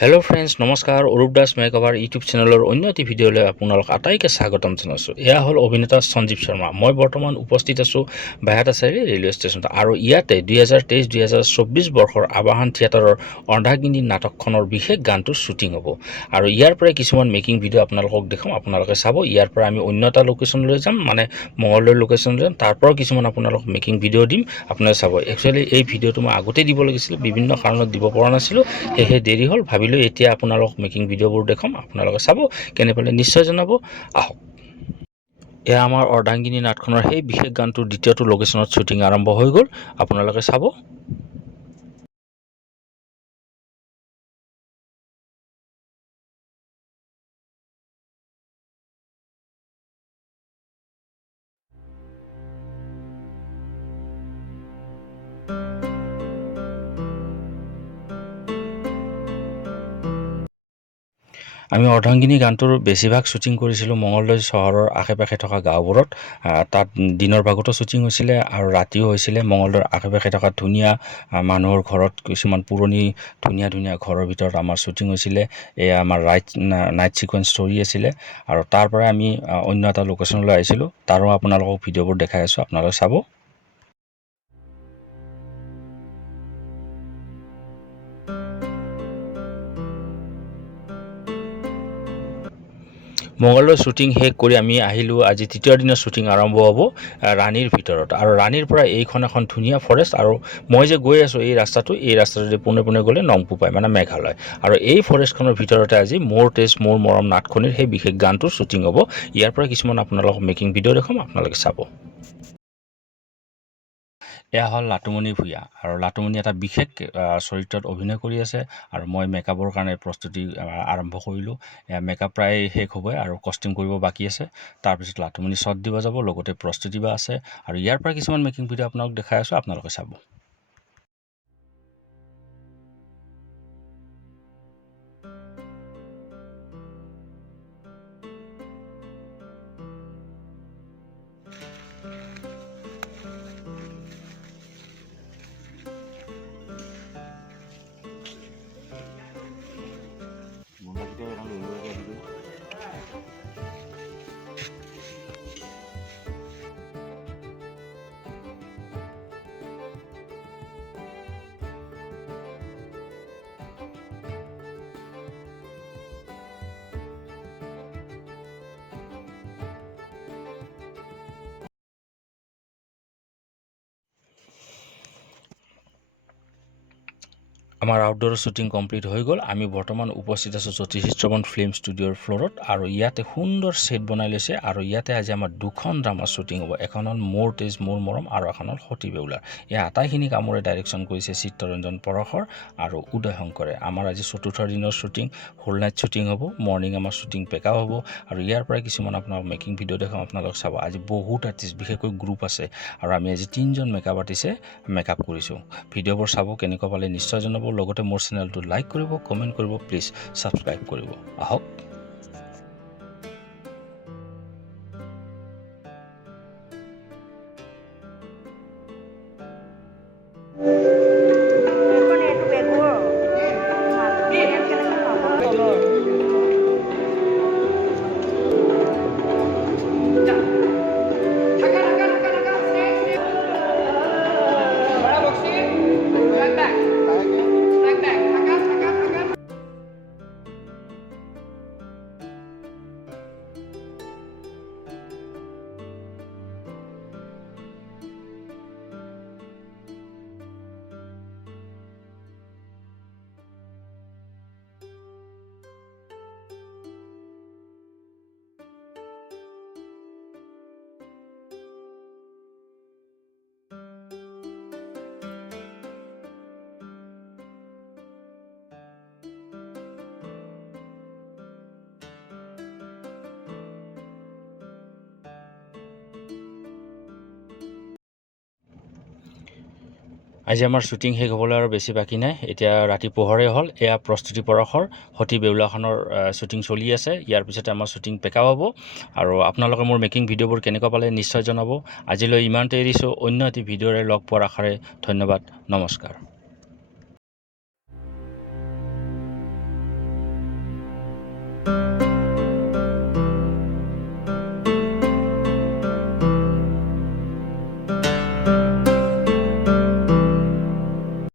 Hello' friends নমস্কাৰ Arup Das makeover YouTube চেনেলৰ অন্য এটি ভিডিঅ'লৈ আপোনালোক আটাইকে স্বাগতম জনাইছোঁ। এয়া হ'ল অভিনেতা সঞ্জীৱ শৰ্মা। মই বৰ্তমান উপস্থিত আছোঁ বাইহাটা-চাৰিআলি ৰেলৱে ষ্টেচনত আৰু ইয়াতে 2023-2024 বৰ্ষৰ আৱাহন থিয়েটাৰৰ অৰ্ধাংগিনী নাটকখনৰ বিশেষ গানটোৰ শ্বুটিং হ'ব আৰু ইয়াৰ পৰাই কিছুমান মেকিং ভিডিঅ' আপোনালোকক দেখাম, আপোনালোকে চাব। ইয়াৰ পৰা আমি অন্য এটা লোকেশ্যনলৈ যাম, মানে মঙলদৈ লোকেশ্যনলৈ যাম, তাৰ পৰাও কিছুমান আপোনালোকক মেকিং ভিডিঅ' দিম, আপোনালোকে চাব। একচুৱেলি এই ভিডিঅ'টো মই আগতেই দিব লাগিছিল, বিভিন্ন কাৰণত দিব পৰা নাছিলোঁ, সেয়েহে দেৰি হ'ল। ভাবিলোঁ এতিয়া আপোনালোক মেকিং ভিডিঅ'বোৰ দেখাম, আপোনালোকে চাব, কেনে পালে নিশ্চয় জনাব। আহক। এয়া আমাৰ অৰ্ধাংগিনী নাটখনৰ সেই বিশেষ গানটোৰ দ্বিতীয়টো লোকেশ্যনত শ্বুটিং আৰম্ভ হৈ গ'ল, আপোনালোকে চাব। আমি অৰ্ধাংগিনী গানটোৰ বেছিভাগ শ্বুটিং কৰিছিলোঁ মঙলদৈ চহৰৰ আশে পাশে থকা গাঁওবোৰত। তাত দিনৰ ভাগতো শ্বুটিং হৈছিলে আৰু ৰাতিও হৈছিলে। মঙলদৈৰ আশে পাশে থকা ধুনীয়া মানুহৰ ঘৰত, কিছুমান পুৰণি ধুনীয়া ধুনীয়া ঘৰৰ ভিতৰত আমাৰ শ্বুটিং হৈছিলে। এয়া আমাৰ নাইট ছিকুৱেঞ্চ ষ্টৰী আছিলে আৰু তাৰ পৰাই আমি অন্য এটা লোকেশ্যনলৈ আহিছিলোঁ, তাৰো আপোনালোকক ভিডিঅ'বোৰ দেখাই আছোঁ, আপোনালোকে চাব। মঙলদৈৰ শ্বুটিং শেষ কৰি আমি আহিলোঁ, আজি তৃতীয় দিনৰ শ্বুটিং আৰম্ভ হ'ব ৰাণীৰ ভিতৰত। আৰু ৰাণীৰ পৰা এইখন এখন ধুনীয়া ফৰেষ্ট, আৰু মই যে গৈ আছোঁ এই ৰাস্তাটোদি পোনে পোনে গ'লে নংপু পায়, মানে মেঘালয়। আৰু এই ফৰেষ্টখনৰ ভিতৰতে আজি মোৰ তেজ মোৰ মৰম নাটখনিৰ সেই বিশেষ গানটোৰ শ্বুটিং হ'ব। ইয়াৰ পৰা কিছুমান আপোনালোকক মেকিং ভিডিঅ' দেখাম, আপোনালোকে চাব। এয়া হ'ল লাটুমণি ভূঞা, আৰু লাটুমণি এটা বিশেষ চৰিত্ৰত অভিনয় কৰি আছে আৰু মই মেকআপৰ কাৰণে প্ৰস্তুতি আৰম্ভ কৰিলোঁ। মেকআপ প্ৰায় শেষ হ'বই আৰু কষ্টিউম কৰিব বাকী আছে। তাৰপিছত লাটুমণি শ্বট দিব যাব, লগতে প্ৰস্তুতি বা আছে, আৰু ইয়াৰ পৰা কিছুমান মেকিং ভিডিঅ' আপোনালোক দেখাই আছোঁ, আপোনালোকে চাব। আমাৰ আউটডোৰৰ শ্বুটিং কমপ্লিট হৈ গ'ল। আমি বৰ্তমান উপস্থিত আছোঁ জ্যোতিষী চিত্ৰবন ফিল্ম ষ্টুডিঅ'ৰ ফ্ল'ৰত, আৰু ইয়াতে সুন্দৰ ছেট বনাই লৈছে। আৰু ইয়াতে আজি আমাৰ দুখন ড্ৰামা শ্বুটিং হ'ব, এখন হ'ল মোৰ তেজ মোৰ মৰম আৰু এখন হ'ল সতী বেউলাৰ। এই আটাইখিনি কামৰে ডাইৰেকশ্যন কৰিছে চিত্তৰঞ্জন পৰশৰ আৰু উদয় শংকৰে। আমাৰ আজি চতুৰ্থ দিনৰ শ্বুটিং, হোল নাইট শ্বুটিং হ'ব, মৰ্ণিং আমাৰ শ্বুটিং পেকআপ হ'ব, আৰু ইয়াৰ পৰাই কিছুমান আপোনালোক মেকিং ভিডিঅ' দেখাম, আপোনালোক চাব। আজি বহুত আৰ্টিষ্ট, বিশেষকৈ গ্ৰুপ আছে, আৰু আমি আজি 3জন মেকআপ আৰ্টিষ্টে মেকআপ কৰিছোঁ। ভিডিঅ'বোৰ চাব, কেনেকুৱা পালে নিশ্চয় জনাব। লগতে মোৰ চেনেলটো লাইক কৰিব, কমেণ্ট কৰিব, প্লিজ ছাবস্ক্ৰাইব কৰিব। আহক। আজি আমাৰ শ্বুটিং শেষ হ'বলৈ আৰু বেছি বাকী নাই, এতিয়া ৰাতি পোহৰে হ'ল। এয়া প্ৰস্তুতি পৰশৰ সতী বেউলাখনৰ শ্বুটিং চলি আছে। ইয়াৰ পিছতে আমাৰ শ্বুটিং পেকআপ হ'ব, আৰু আপোনালোকে মোৰ মেকিং ভিডিঅ'বোৰ কেনেকুৱা পালে নিশ্চয় জনাব। আজিলৈ ইমানতে এৰিছোঁ, অন্য এটি ভিডিঅ'ৰে লগ পোৱাৰ আশাৰে ধন্যবাদ, নমস্কাৰ।